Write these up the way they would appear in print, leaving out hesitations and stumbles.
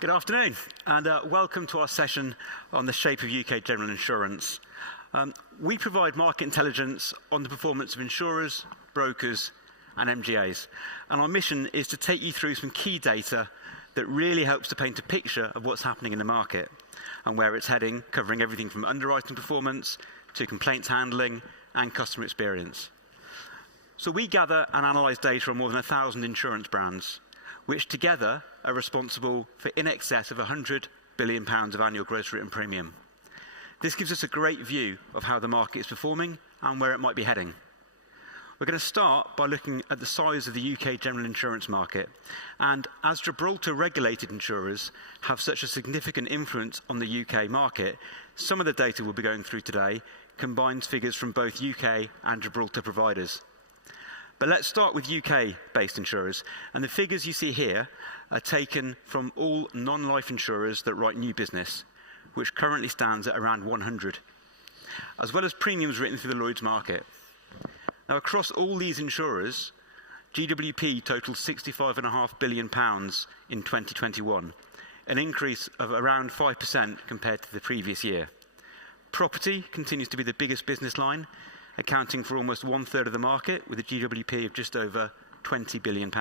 Good afternoon, and welcome to our session on the shape of UK general insurance. We provide market intelligence on the performance of insurers, brokers, and MGAs. And our mission is to take you through some key data that really helps to paint a picture of what's happening in the market and where it's heading, covering everything from underwriting performance to complaints handling and customer experience. So we gather and analyse data on more than 1,000 insurance brands, which together are responsible for in excess of £100 billion of annual gross written premium. This gives us a great view of how the market is performing and where it might be heading. We're going to start by looking at the size of the UK general insurance market. And as Gibraltar regulated insurers have such a significant influence on the UK market, some of the data we'll be going through today combines figures from both UK and Gibraltar providers. But let's start with UK-based insurers. And the figures you see here are taken from all non-life insurers that write new business, which currently stands at around 100, as well as premiums written through the Lloyd's market. Now, across all these insurers, GWP totaled £65.5 billion in 2021, an increase of around 5% compared to the previous year. Property continues to be the biggest business line, accounting for almost 1/3 of the market, with a GWP of just over £20 billion.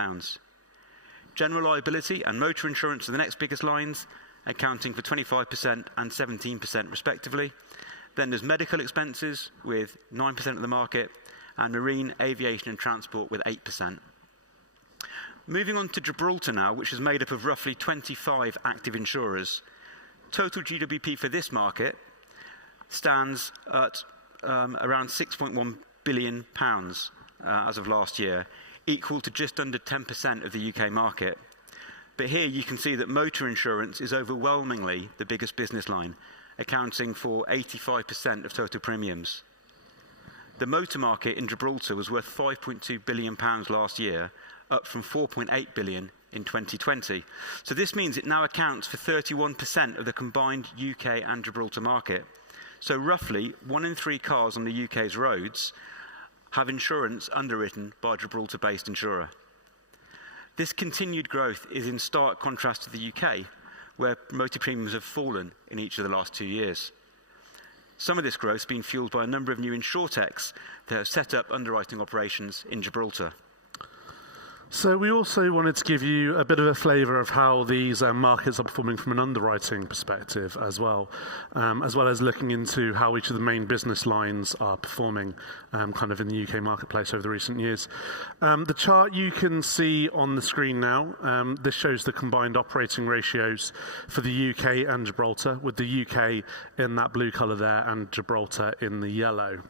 General liability and motor insurance are the next biggest lines, accounting for 25% and 17% respectively. Then there's medical expenses with 9% of the market, and marine, aviation and transport with 8%. Moving on to Gibraltar now, which is made up of roughly 25 active insurers. Total GWP for this market stands at around £6.1 billion as of last year, equal to just under 10% of the UK market. But here you can see that motor insurance is overwhelmingly the biggest business line, accounting for 85% of total premiums. The motor market in Gibraltar was worth £5.2 billion last year, up from £4.8 billion in 2020. So this means it now accounts for 31% of the combined UK and Gibraltar market. So roughly 1 in 3 cars on the UK's roads have insurance underwritten by a Gibraltar-based insurer. This continued growth is in stark contrast to the UK, where motor premiums have fallen in each of the last 2 years. Some of this growth has been fueled by a number of new insurtechs that have set up underwriting operations in Gibraltar. So we also wanted to give you a bit of a flavour of how these markets are performing from an underwriting perspective as well as looking into how each of the main business lines are performing kind of in the UK marketplace over the recent years. The chart you can see on the screen now, this shows the combined operating ratios for the UK and Gibraltar, with the UK in that blue colour there and Gibraltar in the yellow.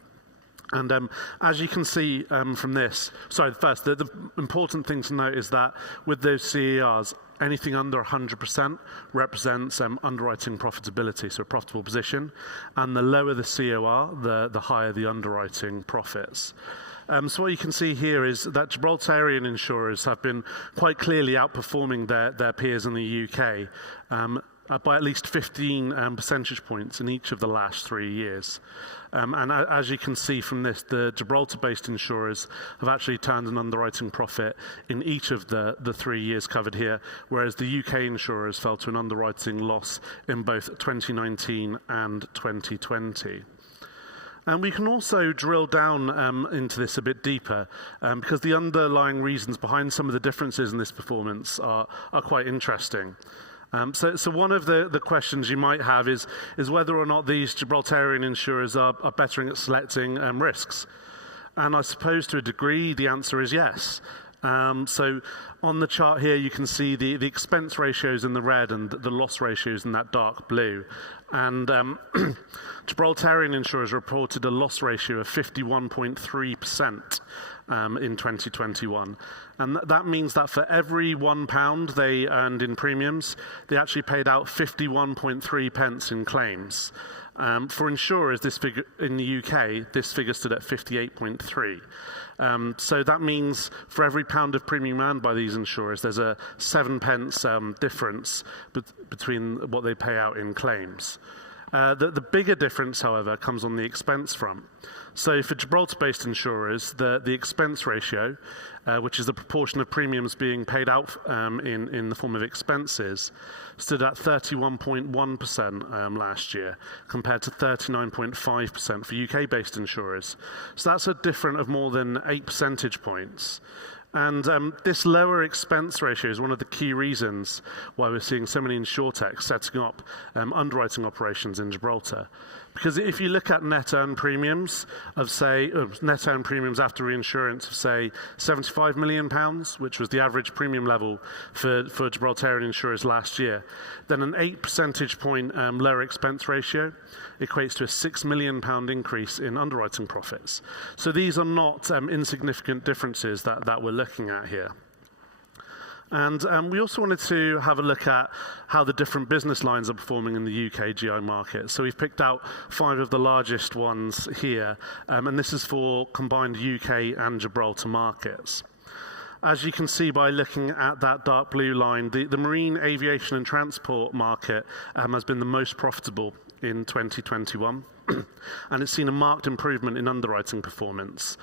And as you can see from this, first, the important thing to note is that with those CERs, anything under 100% represents underwriting profitability, so a profitable position. And the lower the COR, the higher the underwriting profits. So what you can see here is that Gibraltarian insurers have been quite clearly outperforming their peers in the UK by at least 15 percentage points in each of the last 3 years. And as you can see from this, the Gibraltar-based insurers have actually turned an underwriting profit in each of the 3 years covered here, whereas the UK insurers fell to an underwriting loss in both 2019 and 2020. And we can also drill down into this a bit deeper because the underlying reasons behind some of the differences in this performance are quite interesting. So one of the questions you might have is whether or not these Gibraltarian insurers are better at selecting risks. And I suppose to a degree the answer is yes. So on the chart here you can see the expense ratios in the red and the loss ratios in that dark blue. And Gibraltarian insurers reported a loss ratio of 51.3% in 2021. And that means that for every £1 they earned in premiums, they actually paid out 51.3 pence in claims. For insurers, this figure in the UK, this figure stood at 58.3. So that means for every £1 of premium earned by these insurers, there's a 7 pence difference between what they pay out in claims. The bigger difference, however, comes on the expense front. So for Gibraltar-based insurers, the expense ratio, which is the proportion of premiums being paid out in the form of expenses, stood at 31.1% last year, compared to 39.5% for UK-based insurers. So that's a difference of more than 8 percentage points. And this lower expense ratio is one of the key reasons why we're seeing so many insurtechs setting up underwriting operations in Gibraltar. Because if you look at net earned premiums of, say, net earned premiums after reinsurance of, say, £75 million, which was the average premium level for Gibraltarian insurers last year, then an 8 percentage point lower expense ratio equates to a £6 million increase in underwriting profits. So these are not insignificant differences that we're looking at here. And we also wanted to have a look at how the different business lines are performing in the UKGI market. So we've picked out 5 of the largest ones here, and this is for combined UK and Gibraltar markets. As you can see by looking at that dark blue line, the marine, aviation and transport market has been the most profitable in 2021. And it's seen a marked improvement in underwriting performance,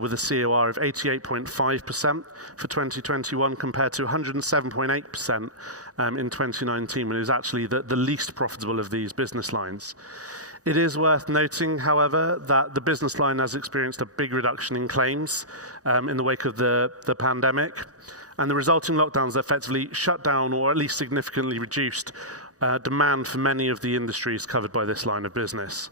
with a COR of 88.5% for 2021 compared to 107.8% in 2019, when it was actually the least profitable of these business lines. It is worth noting, however, that the business line has experienced a big reduction in claims in the wake of the pandemic, and the resulting lockdowns effectively shut down or at least significantly reduced demand for many of the industries covered by this line of business.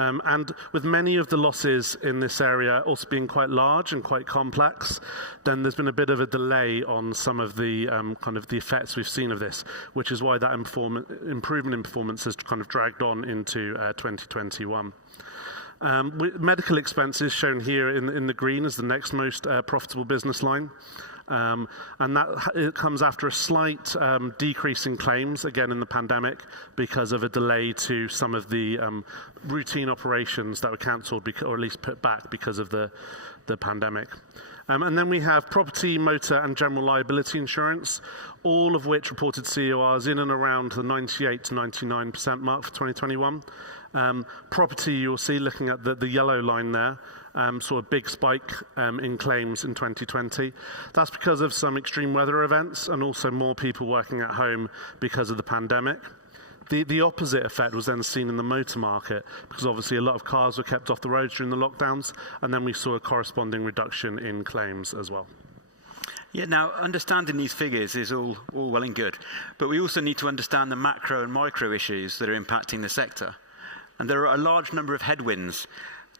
And with many of the losses in this area also being quite large and quite complex, then there's been a bit of a delay on some of the kind of the effects we've seen of this, which is why that improvement in performance has kind of dragged on into 2021. Medical expenses shown here in the green as the next most profitable business line. And it comes after a slight decrease in claims, again in the pandemic, because of a delay to some of the routine operations that were cancelled or at least put back because of the pandemic. And then we have property, motor and general liability insurance, all of which reported CORs in and around the 98 to 99% mark for 2021. Property, you'll see, looking at the yellow line there, saw a big spike in claims in 2020. That's because of some extreme weather events and also more people working at home because of the pandemic. The opposite effect was then seen in the motor market, because obviously a lot of cars were kept off the roads during the lockdowns, and then we saw a corresponding reduction in claims as well. Yeah, now, understanding these figures is all well and good, but we also need to understand the macro and micro issues that are impacting the sector. And there are a large number of headwinds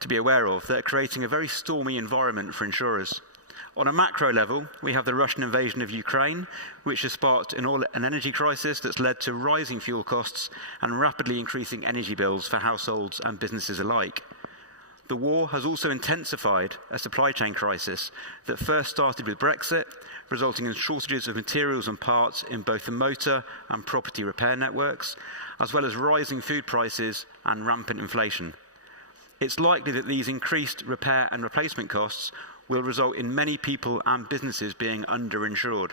to be aware of that are creating a very stormy environment for insurers. On a macro level, we have the Russian invasion of Ukraine, which has sparked an energy crisis that's led to rising fuel costs and rapidly increasing energy bills for households and businesses alike. The war has also intensified a supply chain crisis that first started with Brexit, resulting in shortages of materials and parts in both the motor and property repair networks, as well as rising food prices and rampant inflation. It's likely that these increased repair and replacement costs will result in many people and businesses being underinsured.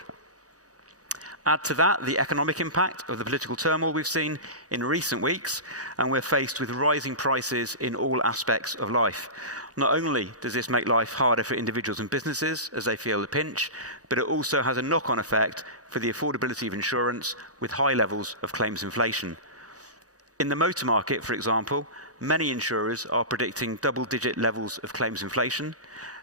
Add to that the economic impact of the political turmoil we've seen in recent weeks, and we're faced with rising prices in all aspects of life. Not only does this make life harder for individuals and businesses as they feel the pinch, but it also has a knock-on effect for the affordability of insurance with high levels of claims inflation. In the motor market, for example, many insurers are predicting double-digit levels of claims inflation,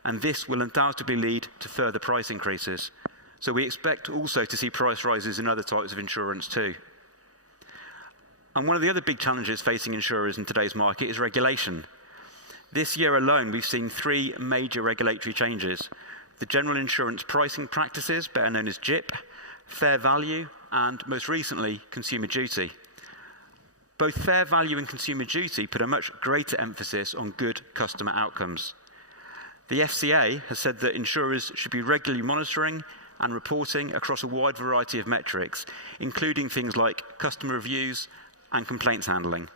and this will undoubtedly lead to further price increases. So we expect also to see price rises in other types of insurance too. And one of the other big challenges facing insurers in today's market is regulation. This year alone, we've seen 3 major regulatory changes: the General Insurance Pricing Practices, better known as GIP, Fair Value, and most recently, Consumer Duty. Both Fair Value and Consumer Duty put a much greater emphasis on good customer outcomes. The FCA has said that insurers should be regularly monitoring and reporting across a wide variety of metrics, including things like customer reviews and complaints handling.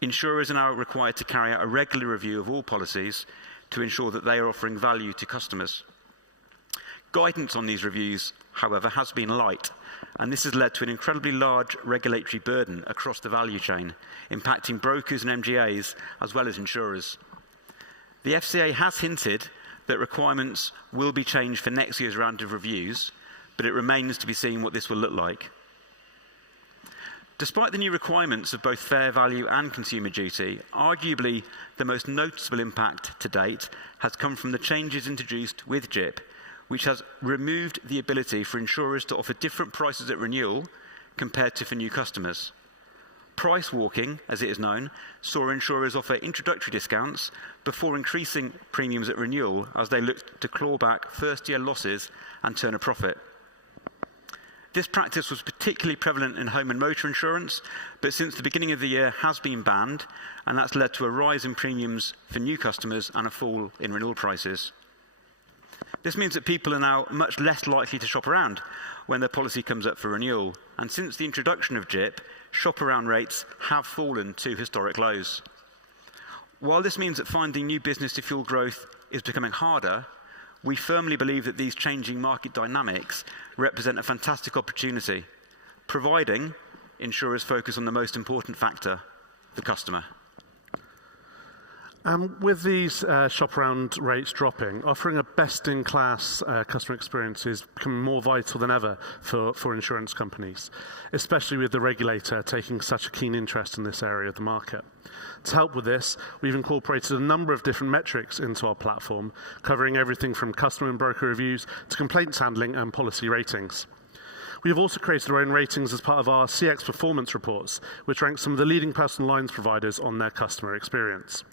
Insurers are now required to carry out a regular review of all policies to ensure that they are offering value to customers. Guidance on these reviews, however, has been light, and this has led to an incredibly large regulatory burden across the value chain, impacting brokers and MGAs as well as insurers. The FCA has hinted that requirements will be changed for next year's round of reviews, but it remains to be seen what this will look like. Despite the new requirements of both fair value and consumer duty, arguably the most noticeable impact to date has come from the changes introduced with GIP, which has removed the ability for insurers to offer different prices at renewal compared to for new customers. Price walking, as it is known, saw insurers offer introductory discounts before increasing premiums at renewal as they looked to claw back first-year losses and turn a profit. This practice was particularly prevalent in home and motor insurance, but since the beginning of the year has been banned, and that's led to a rise in premiums for new customers and a fall in renewal prices. This means that people are now much less likely to shop around when their policy comes up for renewal, and since the introduction of GIP, shop around rates have fallen to historic lows. While this means that finding new business to fuel growth is becoming harder, we firmly believe that these changing market dynamics represent a fantastic opportunity, providing insurers focus on the most important factor, the customer. With these shop around rates dropping, offering a best-in-class customer experience is becoming more vital than ever for insurance companies, especially with the regulator taking such a keen interest in this area of the market. To help with this, we've incorporated a number of different metrics into our platform, covering everything from customer and broker reviews to complaints handling and policy ratings. We have also created our own ratings as part of our CX performance reports, which rank some of the leading personal lines providers on their customer experience.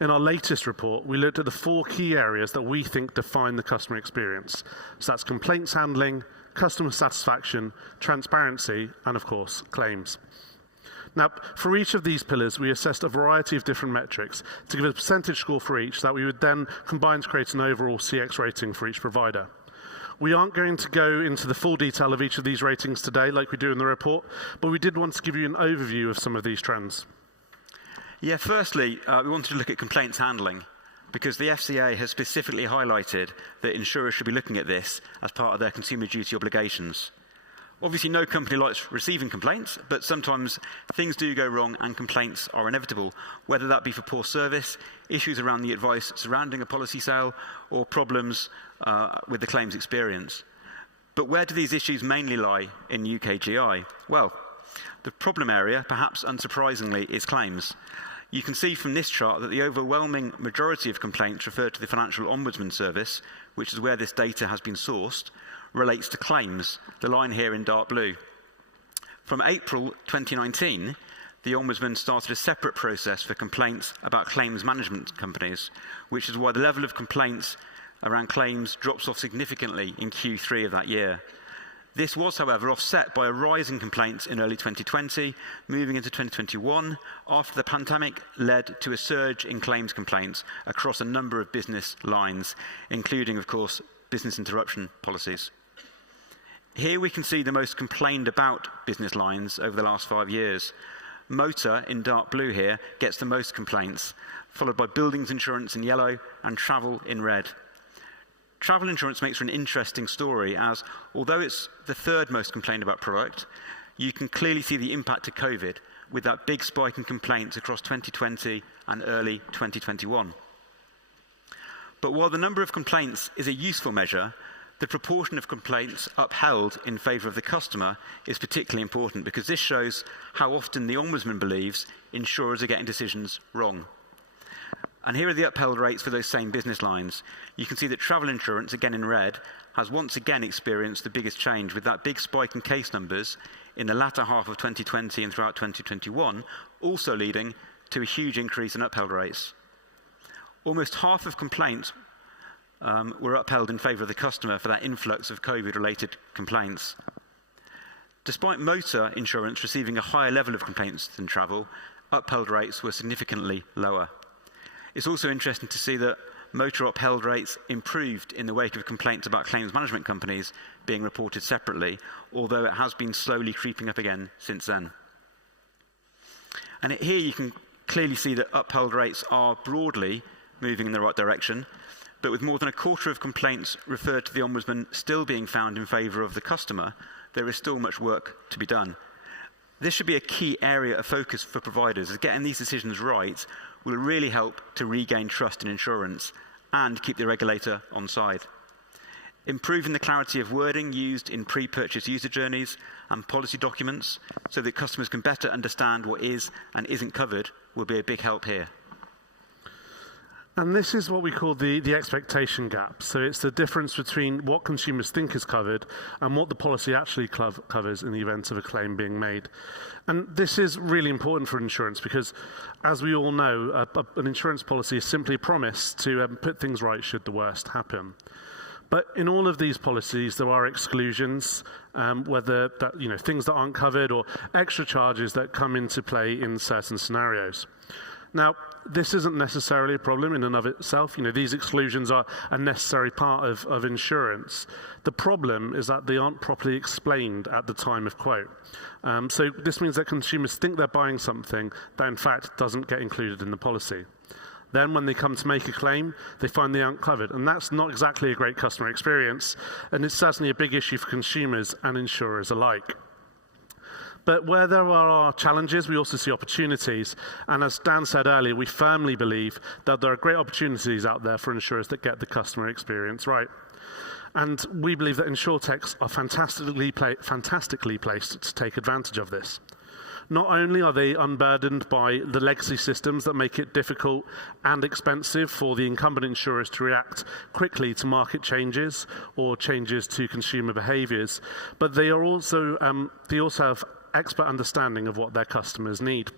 In our latest report, we looked at the 4 key areas that we think define the customer experience. So that's complaints handling, customer satisfaction, transparency, and of course, claims. Now, for each of these pillars, we assessed a variety of different metrics to give a percentage score for each that we would then combine to create an overall CX rating for each provider. We aren't going to go into the full detail of each of these ratings today like we do in the report, but we did want to give you an overview of some of these trends. Yeah, firstly, we wanted to look at complaints handling because the FCA has specifically highlighted that insurers should be looking at this as part of their consumer duty obligations. Obviously, no company likes receiving complaints, but sometimes things do go wrong and complaints are inevitable, whether that be for poor service, issues around the advice surrounding a policy sale, or problems with the claims experience. But where do these issues mainly lie in UKGI? Well, the problem area, perhaps unsurprisingly, is claims. You can see from this chart that the overwhelming majority of complaints referred to the Financial Ombudsman Service, which is where this data has been sourced, relates to claims, the line here in dark blue. From April 2019, the Ombudsman started a separate process for complaints about claims management companies, which is why the level of complaints around claims drops off significantly in Q3 of that year. This was, however, offset by a rise in complaints in early 2020, moving into 2021, after the pandemic led to a surge in claims complaints across a number of business lines, including, of course, business interruption policies. Here we can see the most complained about business lines over the last 5 years. Motor, in dark blue here, gets the most complaints, followed by buildings insurance in yellow and travel in red. Travel insurance makes for an interesting story as, although it's the 3rd most complained about product, you can clearly see the impact of COVID with that big spike in complaints across 2020 and early 2021. But while the number of complaints is a useful measure, the proportion of complaints upheld in favour of the customer is particularly important because this shows how often the Ombudsman believes insurers are getting decisions wrong. And here are the upheld rates for those same business lines. You can see that travel insurance, again in red, has once again experienced the biggest change with that big spike in case numbers in the latter half of 2020 and throughout 2021, also leading to a huge increase in upheld rates. Almost half of complaints were upheld in favour of the customer for that influx of COVID-related complaints. Despite motor insurance receiving a higher level of complaints than travel, upheld rates were significantly lower. It's also interesting to see that motor upheld rates improved in the wake of complaints about claims management companies being reported separately, although it has been slowly creeping up again since then. And here you can clearly see that upheld rates are broadly moving in the right direction, but with more than a quarter of complaints referred to the Ombudsman still being found in favour of the customer, there is still much work to be done. This should be a key area of focus for providers, as getting these decisions right will really help to regain trust in insurance and keep the regulator on side. Improving the clarity of wording used in pre-purchase user journeys and policy documents so that customers can better understand what is and isn't covered will be a big help here. And this is what we call the expectation gap. So it's the difference between what consumers think is covered and what the policy actually covers in the event of a claim being made. And this is really important for insurance because, as we all know, an insurance policy is simply a promise to put things right should the worst happen. But in all of these policies, there are exclusions, whether that, things that aren't covered or extra charges that come into play in certain scenarios. Now, this isn't necessarily a problem in and of itself. These exclusions are a necessary part of insurance. The problem is that they aren't properly explained at the time of quote. So this means that consumers think they're buying something that in fact doesn't get included in the policy. Then when they come to make a claim, they find they aren't covered. And that's not exactly a great customer experience. And it's certainly a big issue for consumers and insurers alike. But where there are challenges, we also see opportunities. And as Dan said earlier, we firmly believe that there are great opportunities out there for insurers that get the customer experience right. And we believe that insurtechs are fantastically placed to take advantage of this. Not only are they unburdened by the legacy systems that make it difficult and expensive for the incumbent insurers to react quickly to market changes or changes to consumer behaviours, but they also have expert understanding of what their customers need.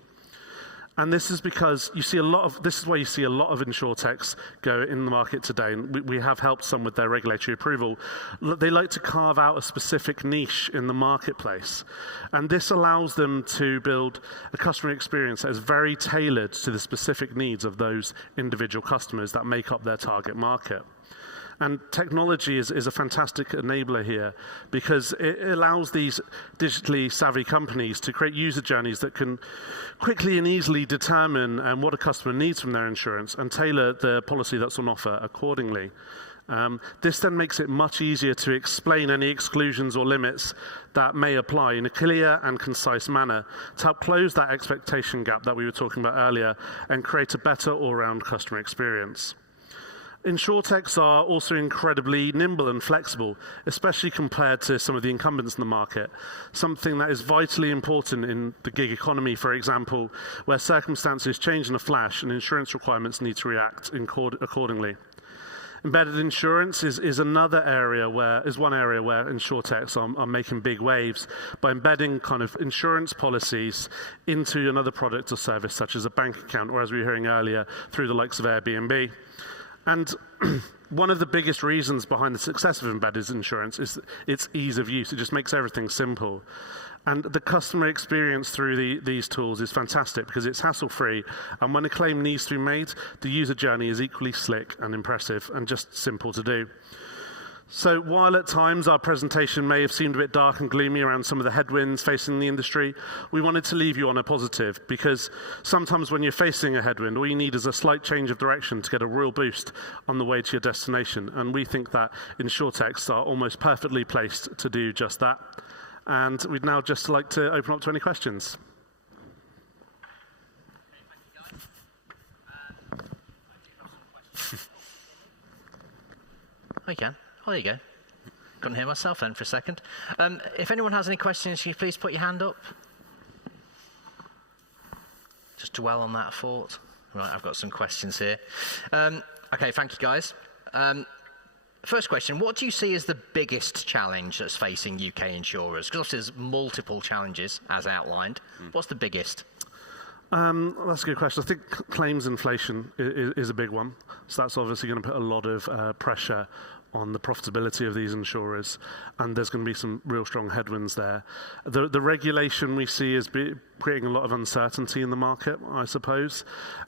And this is because this is where you see a lot of insurtechs go in the market today, and we have helped some with their regulatory approval. They like to carve out a specific niche in the marketplace, and this allows them to build a customer experience that is very tailored to the specific needs of those individual customers that make up their target market. And technology is a fantastic enabler here because it allows these digitally savvy companies to create user journeys that can quickly and easily determine what a customer needs from their insurance and tailor the policy that's on offer accordingly. This then makes it much easier to explain any exclusions or limits that may apply in a clear and concise manner to help close that expectation gap that we were talking about earlier and create a better all-round customer experience. Insurtechs are also incredibly nimble and flexible, especially compared to some of the incumbents in the market, something that is vitally important in the gig economy, for example, where circumstances change in a flash and insurance requirements need to react accordingly. Embedded insurance is one area where insurtechs are making big waves by embedding kind of insurance policies into another product or service, such as a bank account, or as we were hearing earlier, through the likes of Airbnb. And one of the biggest reasons behind the success of embedded insurance is its ease of use. It just makes everything simple. And the customer experience through these tools is fantastic because it's hassle-free. And when a claim needs to be made, the user journey is equally slick and impressive and just simple to do. So while at times our presentation may have seemed a bit dark and gloomy around some of the headwinds facing the industry, we wanted to leave you on a positive because sometimes when you're facing a headwind, all you need is a slight change of direction to get a real boost on the way to your destination. And we think that insurtechs are almost perfectly placed to do just that. And we'd now just like to open up to any questions. I can. Oh, there you go. Couldn't hear myself then for a second. If anyone has any questions, can you please put your hand up? Just dwell on that thought. Right, I've got some questions here. Okay, thank you, guys. First question, what do you see as the biggest challenge that's facing UK insurers? Because obviously there's multiple challenges, as outlined. What's the biggest? That's a good question. I think claims inflation is a big one. So that's obviously going to put a lot of pressure on the profitability of these insurers, and there's going to be some real strong headwinds there. The regulation we see is creating a lot of uncertainty in the market, I suppose,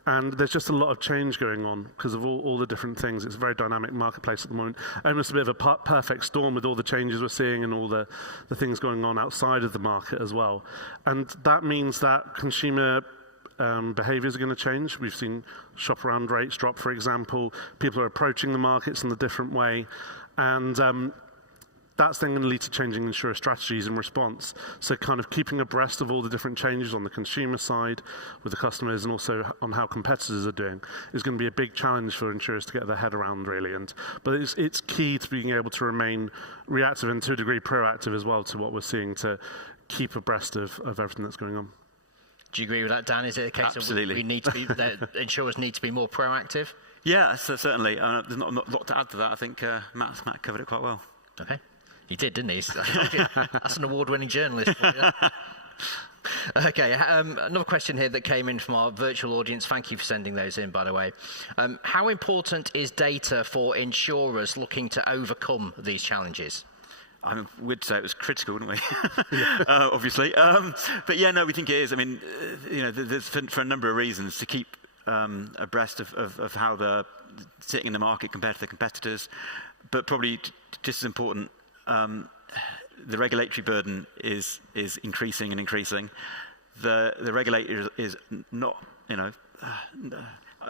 and there's just a lot of change going on because of all the different things. It's a very dynamic marketplace at the moment, almost a bit of a perfect storm with all the changes we're seeing and all the things going on outside of the market as well. And that means that consumer behaviours are going to change. We've seen shop around rates drop, for example. People are approaching the markets in a different way. And that's then going to lead to changing insurer strategies in response. So kind of keeping abreast of all the different changes on the consumer side with the customers and also on how competitors are doing is going to be a big challenge for insurers to get their head around, really. But it's key to being able to remain reactive and to a degree proactive as well to what we're seeing to keep abreast of everything that's going on. Do you agree with that, Dan? Is it a case Absolutely. of we need to be, that insurers need to be more proactive? Yeah, certainly. There's not a lot to add to that. I think Matt covered it quite well. Okay. He did, didn't he? That's an award-winning journalist for you. Okay, another question here that came in from our virtual audience. Thank you for sending those in, by the way. How important is data for insurers looking to overcome these challenges? I would say it was critical, wouldn't we? Obviously. But yeah, no, we think it is. I mean, there's for a number of reasons to keep abreast of how they're sitting in the market compared to the competitors. But probably just as important, the regulatory burden is increasing and increasing. The regulator is not,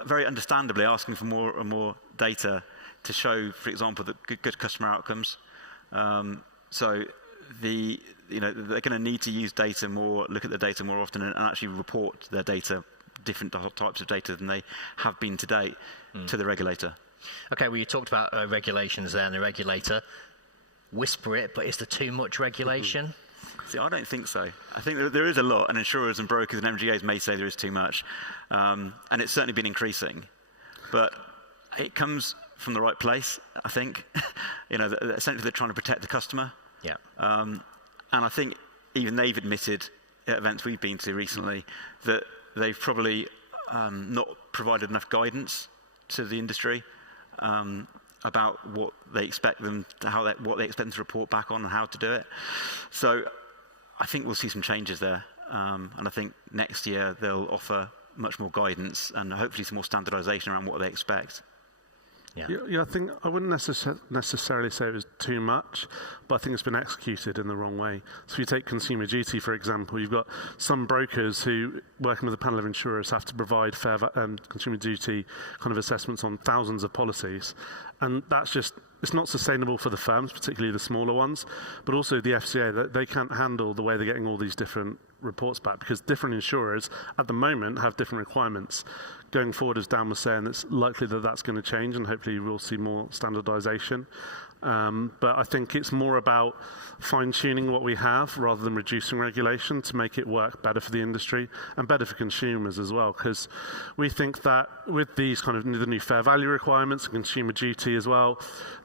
very understandably asking for more and more data to show, for example, the good customer outcomes. So they're going to need to use data more, look at the data more often, and actually report their data, different types of data than they have been to date, to the regulator. Okay, well, you talked about regulations there, and the regulator whisper it, but is there too much regulation? See, I don't think so. I think there is a lot, and insurers and brokers and MGAs may say there is too much, and it's certainly been increasing, but it comes from the right place, I think. Essentially they're trying to protect the customer. Yeah. And I think even they've admitted at events we've been to recently that they've probably not provided enough guidance to the industry about what they expect them to, what they expect them to report back on and how to do it. So I think we'll see some changes there. And I think next year they'll offer much more guidance and hopefully some more standardization around what they expect. Yeah, I think I wouldn't necessarily say it was too much, but I think it's been executed in the wrong way. So if you take consumer duty, for example, you've got some brokers who, working with a panel of insurers, have to provide fair consumer duty kind of assessments on thousands of policies. And that's just, it's not sustainable for the firms, particularly the smaller ones, but also the FCA, they can't handle the way they're getting all these different reports back because different insurers at the moment have different requirements. Going forward, as Dan was saying, it's likely that that's going to change and hopefully we'll see more standardization. But I think it's more about fine-tuning what we have rather than reducing regulation to make it work better for the industry and better for consumers as well, because we think that with these kind of the new fair value requirements and consumer duty as well,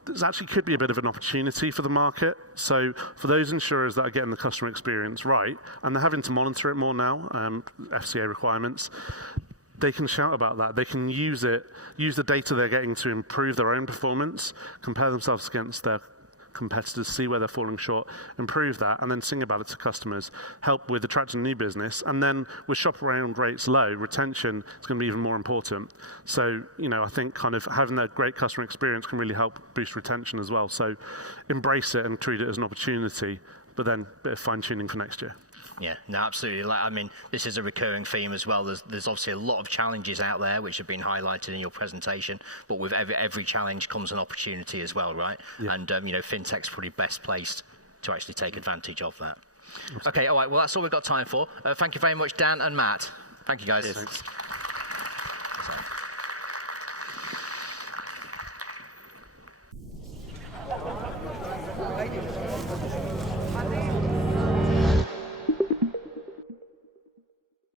there actually could be a bit of an opportunity for the market. So for those insurers that are getting the customer experience right, and they're having to monitor it more now, FCA requirements, they can shout about that. They can use the data they're getting to improve their own performance, compare themselves against their competitors, see where they're falling short, improve that, and then sing about it to customers, help with attracting new business. And then with shop around rates low, retention is going to be even more important. So, I think kind of having that great customer experience can really help boost retention as well. So embrace it and treat it as an opportunity, but then a bit of fine-tuning for next year. Yeah, no, absolutely. I mean, this is a recurring theme as well. There's obviously a lot of challenges out there which have been highlighted in your presentation, but with every challenge comes an opportunity as well, right? Yeah. And, FinTech's probably best placed to actually take advantage of that. Okay, all right, well, that's all we've got time for. Thank you very much, Dan and Matt. Thank you, guys. Yes. Thanks.